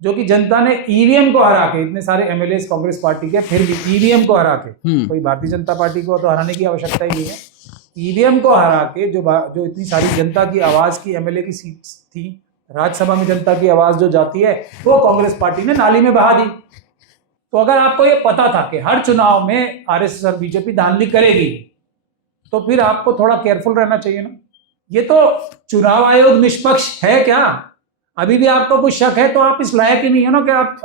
जो कि जनता ने ईवीएम को हरा के, इतने सारे एमएलए कांग्रेस पार्टी के, फिर भी ईवीएम को हरा के, कोई भारतीय जनता पार्टी को तो हराने की आवश्यकता ही नहीं है, ईवीएम को हरा के जो इतनी सारी जनता की आवाज की एमएलए की सीट थी, राज्यसभा में जनता की आवाज जो जाती है, वो कांग्रेस पार्टी ने नाली में बहा दी। तो अगर आपको ये पता था कि हर चुनाव में आरएसएस और बीजेपी धांधली करेगी, तो फिर आपको थोड़ा केयरफुल रहना चाहिए ना। ये तो चुनाव आयोग निष्पक्ष है क्या? अभी भी आपको कुछ शक है तो आप इस लायक ही नहीं है ना कि आप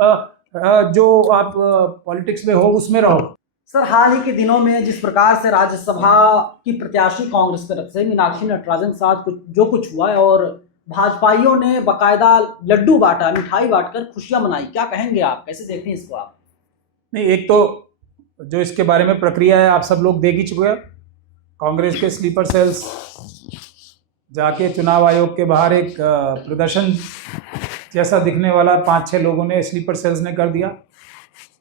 पॉलिटिक्स में हो, उसमें रहो। सर, हाल ही के दिनों में जिस प्रकार से राज्यसभा की प्रत्याशी कांग्रेस की तरफ से मीनाक्षी नटराजन के साथ जो कुछ हुआ है और भाजपाइयों ने बकायदा लड्डू बांटा, मिठाई बांटकर खुशियां मनाई, क्या कहेंगे आप, कैसे देखते हैं इसको आप? नहीं, एक तो जो इसके बारे में प्रक्रिया है आप सब लोग देख ही चुके हैं। कांग्रेस के स्लीपर सेल्स जाके चुनाव आयोग के बाहर एक प्रदर्शन जैसा दिखने वाला 5-6 लोगों ने, स्लीपर सेल्स ने कर दिया।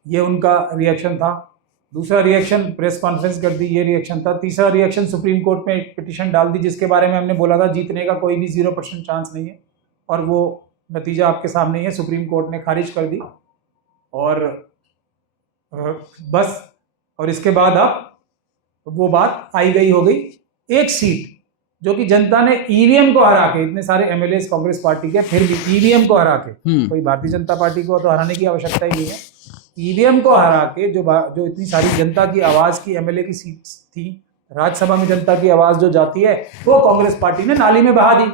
ये उनका रिएक्शन था। दूसरा रिएक्शन प्रेस कॉन्फ्रेंस कर दी, ये रिएक्शन था। तीसरा रिएक्शन सुप्रीम कोर्ट में एक पिटीशन डाल दी जिसके बारे में हमने बोला था जीतने का कोई भी 0% चांस नहीं है, और वो नतीजा आपके सामने ही है, सुप्रीम कोर्ट ने खारिज कर दी। और बस, और इसके बाद अब वो बात आई गई हो गई। एक सीट जो कि जनता ने ईवीएम को हरा के, इतने सारे एमएलए कांग्रेस पार्टी के, फिर भी ईवीएम को हरा के, कोई भारतीय जनता पार्टी को तो हराने की आवश्यकता ही नहीं है, ईवीएम को हरा के जो इतनी सारी जनता की आवाज की एमएलए की सीट थी, राज्यसभा में जनता की आवाज जो जाती है, वो कांग्रेस पार्टी ने नाली में बहा दी।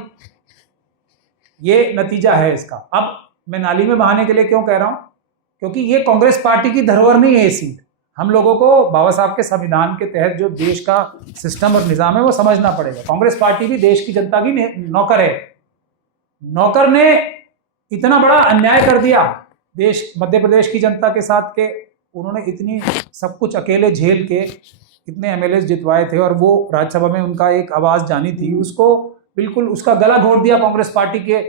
ये नतीजा है इसका। अब मैं नाली में बहाने के लिए क्यों कह रहा हूं? क्योंकि ये कांग्रेस पार्टी की धरोहर नहीं है ये सीट। हम लोगों को बाबा साहब के संविधान के तहत जो देश का सिस्टम और निजाम है वो समझना पड़ेगा। कांग्रेस पार्टी भी देश की जनता की नौकर है। नौकर ने इतना बड़ा अन्याय कर दिया देश, मध्य प्रदेश की जनता के साथ के उन्होंने इतनी सब कुछ अकेले झेल के इतने एमएलए जितवाए थे, और वो राज्यसभा में उनका एक आवाज जानी थी, उसको बिल्कुल उसका गला घोट दिया कांग्रेस पार्टी के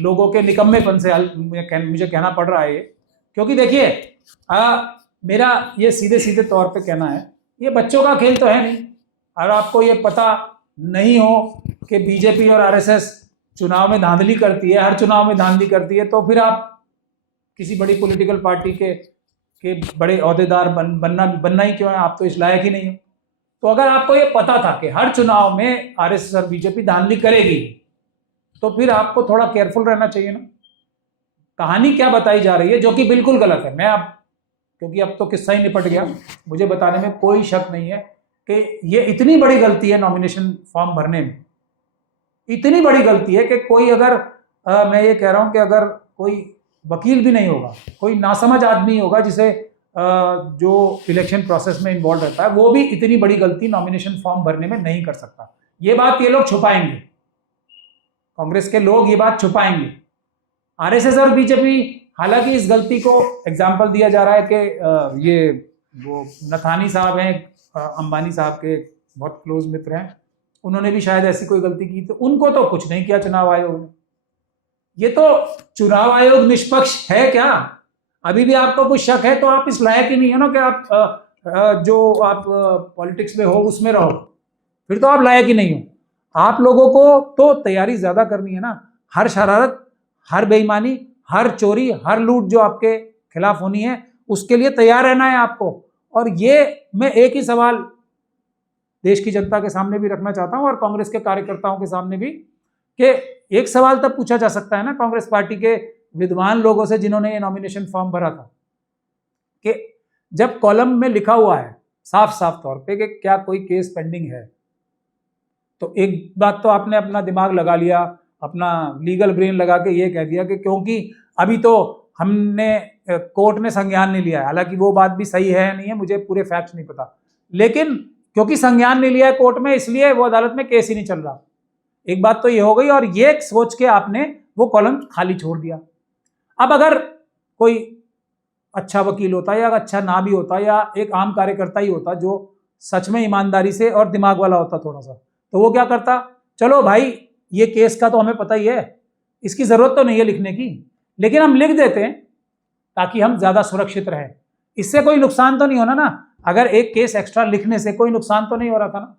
लोगों के निकम्मेपन से। मुझे कहना पड़ रहा है ये, क्योंकि देखिए मेरा ये सीधे सीधे तौर पे कहना है, ये बच्चों का खेल तो है नहीं। और आपको ये पता नहीं हो कि बीजेपी और आरएसएस चुनाव में धांधली करती है, हर चुनाव में धांधली करती है, तो फिर आप किसी बड़ी पॉलिटिकल पार्टी के बड़े ओहदेदार बनना ही क्यों है? आप तो इस लायक ही नहीं हो। तो अगर आपको ये पता था कि हर चुनाव में आरएसएस और बीजेपी धांधली करेगी, तो फिर आपको थोड़ा केयरफुल रहना चाहिए ना। कहानी क्या बताई जा रही है जो कि बिल्कुल गलत है। मैं अब, क्योंकि अब तो किस्सा ही निपट गया, मुझे बताने में कोई शक नहीं है कि ये इतनी बड़ी गलती है नॉमिनेशन फॉर्म भरने में, इतनी बड़ी गलती है कि कोई अगर मैं ये कह रहा हूं कि अगर कोई वकील भी नहीं होगा, कोई नासमझ आदमी होगा जिसे जो इलेक्शन प्रोसेस में इन्वॉल्व रहता है, वो भी इतनी बड़ी गलती नॉमिनेशन फॉर्म भरने में नहीं कर सकता। ये बात ये लोग छुपाएंगे, कांग्रेस के लोग ये बात छुपाएंगे। आरएसएस और बीजेपी, हालांकि इस गलती को एग्जाम्पल दिया जा रहा है कि ये वो नथानी साहब हैं, अंबानी साहब के बहुत क्लोज मित्र हैं, उन्होंने भी शायद ऐसी कोई गलती की, तो उनको तो कुछ नहीं किया चुनाव आयोग ने। ये तो चुनाव आयोग निष्पक्ष है क्या? अभी भी आपको कुछ शक है तो आप इस लायक ही नहीं है ना कि आप पॉलिटिक्स में हो, उसमें रहो, फिर तो आप लायक ही नहीं हो। आप लोगों को तो तैयारी ज्यादा करनी है ना। हर शरारत, हर बेईमानी, हर चोरी, हर लूट जो आपके खिलाफ होनी है, उसके लिए तैयार रहना है आपको। और ये मैं एक ही सवाल देश की जनता के सामने भी रखना चाहता हूं और कांग्रेस के कार्यकर्ताओं के सामने भी, कि एक सवाल तब पूछा जा सकता है ना कांग्रेस पार्टी के विद्वान लोगों से जिन्होंने ये नॉमिनेशन फॉर्म भरा था, कि जब कॉलम में लिखा हुआ है साफ साफ तौर पे कि क्या कोई केस पेंडिंग है, तो एक बात तो आपने अपना दिमाग लगा लिया, अपना लीगल ब्रेन लगा के ये कह दिया कि क्योंकि अभी तो हमने कोर्ट ने संज्ञान नहीं लिया है। हालांकि वो बात भी सही है नहीं है, मुझे पूरे फैक्ट्स नहीं पता, लेकिन क्योंकि संज्ञान नहीं लिया है कोर्ट में, इसलिए वो अदालत में केस ही नहीं चल रहा। एक बात तो ये हो गई, और ये सोच के आपने वो कॉलम खाली छोड़ दिया। अब अगर कोई अच्छा वकील होता या अच्छा ना भी होता, या एक आम कार्यकर्ता ही होता जो सच में ईमानदारी से और दिमाग वाला होता थोड़ा सा, तो वो क्या करता, चलो भाई ये केस का तो हमें पता ही है, इसकी जरूरत तो नहीं है लिखने की, लेकिन हम लिख देते हैं ताकि हम ज्यादा सुरक्षित रहें। इससे कोई नुकसान तो नहीं होना ना। अगर एक केस एक्स्ट्रा लिखने से कोई नुकसान तो नहीं हो रहा था ना।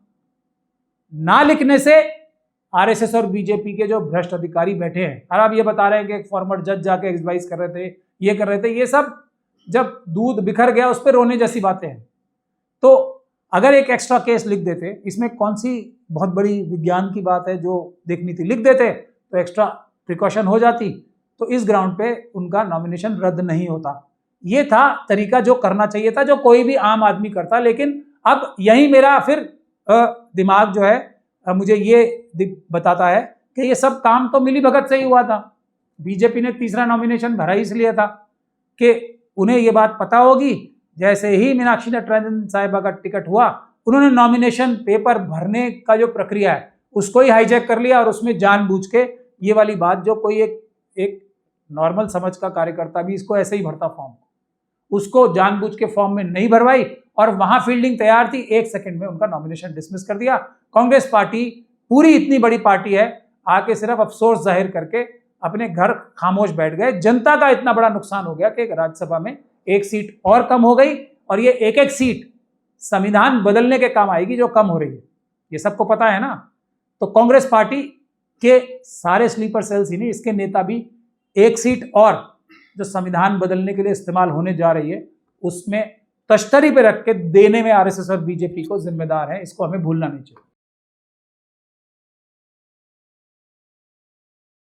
ना लिखने से आरएसएस और बीजेपी के जो भ्रष्ट अधिकारी बैठे हैं, और आप ये बता रहे हैं कि एक फॉर्मर जज जाके एडवाइस कर रहे थे, ये कर रहे थे, ये सब जब दूध बिखर गया उस पर रोने जैसी बातें हैं। तो अगर एक एक्स्ट्रा केस लिख देते, इसमें कौन सी बहुत बड़ी विज्ञान की बात है जो देखनी थी, लिख देते तो एक्स्ट्रा प्रिकॉशन हो जाती, तो इस ग्राउंड पे उनका नॉमिनेशन रद्द नहीं होता। ये था तरीका जो करना चाहिए था, जो कोई भी आम आदमी करता। लेकिन अब यही मेरा फिर दिमाग जो है मुझे ये बताता है कि ये सब काम तो मिली भगत से ही हुआ था। बीजेपी ने तीसरा नॉमिनेशन भरा ही इसलिए था कि उन्हें ये बात पता होगी, जैसे ही मीनाक्षी नटराजन साहिबा का टिकट हुआ, उन्होंने नॉमिनेशन पेपर भरने का जो प्रक्रिया है उसको ही हाईजैक कर लिया, और उसमें जानबूझ के ये वाली बात, जो कोई एक नॉर्मल समझ का कार्यकर्ता भी इसको ऐसे ही भरता फॉर्म, उसको जानबूझ के फॉर्म में नहीं भरवाई, और वहां फील्डिंग तैयार थी, 1 सेकंड में उनका नॉमिनेशन डिसमिस कर दिया। कांग्रेस पार्टी पूरी इतनी बड़ी पार्टी है, आके सिर्फ अफसोस जाहिर करके अपने घर खामोश बैठ गए। जनता का इतना बड़ा नुकसान हो गया कि राज्यसभा में 1 सीट और कम हो गई, और ये एक सीट संविधान बदलने के काम आएगी जो कम हो रही है, ये सबको पता है ना। तो कांग्रेस पार्टी के सारे स्लीपर सेल्स ही नहीं, इसके नेता भी 1 सीट और जो संविधान बदलने के लिए इस्तेमाल होने जा रही है उसमें तश्तरी पे रख के देने में आरएसएस और बीजेपी को जिम्मेदार है। इसको हमें भूलना नहीं चाहिए।